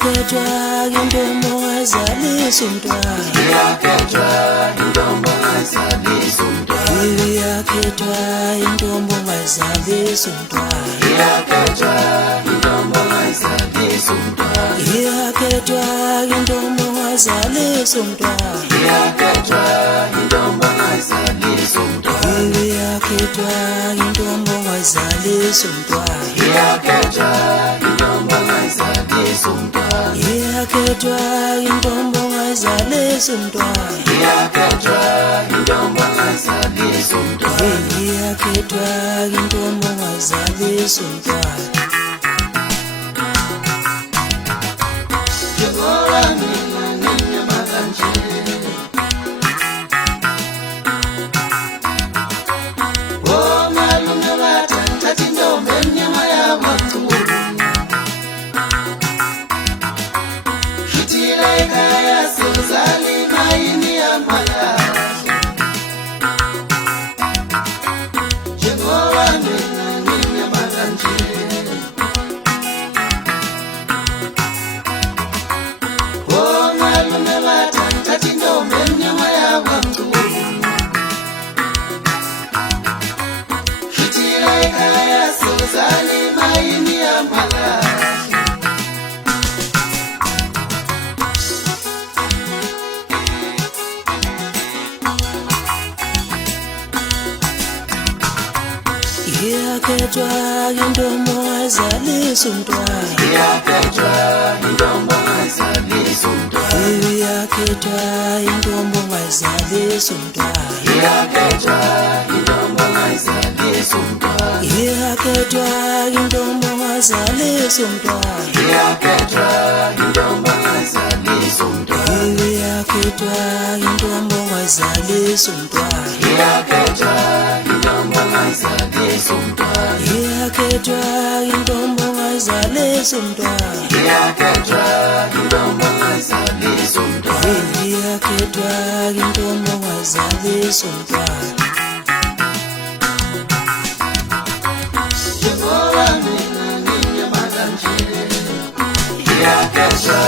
Iyakhetwa intombi ongazalisa umntwana. Iyakhetwa intombi ongazalisa umntwana. Iyakhetwa intombi ongazalisa umntwana. Iyakhetwa intombi ongazalisa umntwana. Iyakhetwa intombi ongazalisa umntwana. Iyakhetwa intombi ongazalisa umntwana. Iyakhetwa intombi ongazalisa umntwana. Iyakhetwa intombi ongazalisa umntwana. Iyakhetwa intombi ongazalisa umntwana. Iyakhetwa intombi ongazalisa umntwana. Iyakhetwa intombi ongazalisa umntwana. Njengoba mina nginyama kanje, omalume bathatha intombi emnyama yamathumbu. Shithila ekhaya sozalima yini yamalahle. Njengoba mina nginyama kanje, omalume bathatha intombi emnyama yamathumbu. Shithila ekhaya sozalima yini yamalahle. Iyakhetwa intombi ongazalisa umntwana. Iyakhetwa intombi ongazalisa umntwana. Iyakhetwa intombi ongazalisa umntwana. Iyakhetwa intombi ongazalisa umntwana. Iyakhetwa intombi ongazalisa umntwana. Iyakhetwa intombi ongazalisa umntwana. Iyakhetwa intombi ongazalisa umntwana. Iyakhetwa intombi ongazalisa umntwana. Iyakhetwa intombi ongazalisa umntwana. Iyakhetwa intombi ongazalisa umntwana. Iyakhetwa intombi ongazalisa umntwana. Njengoba mina nginyama kanje, iyakhetwa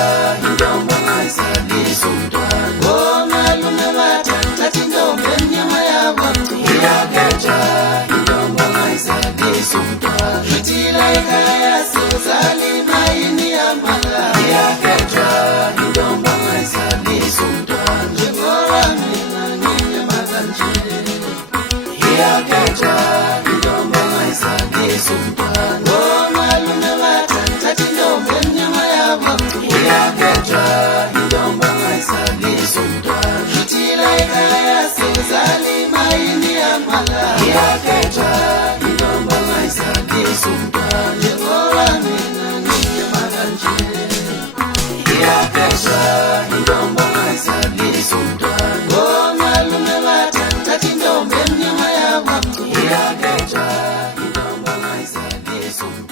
intombi ongazalisa umntwana. Omalume bathatha intombi emnyama yamathumbu. Iyakhetwa intombi ongazalisa umntwana. Shithila ekhaya sozalima yini yamalahle. Iyakhetwa intombi ongazalisa umntwana. Njengoba mina nginyama kanje, iyakhetwa intombi ongazalisa umntwana. Omalume bathatha intombi emnyama yamathumbu. Iyakhetwa intombi ongazalisa umntwana. Shithila ekhaya sozalima yini yamalahle. Iyakhetwa intombi ongazalisa umntwana. Njengoba mina nginyama kanje, iyakhetwa intombi ongazalisa umntwana. Omalume bathatha intombi emnyama yamathumbu. Iyakhetwa intombi ongazalisa umntwana.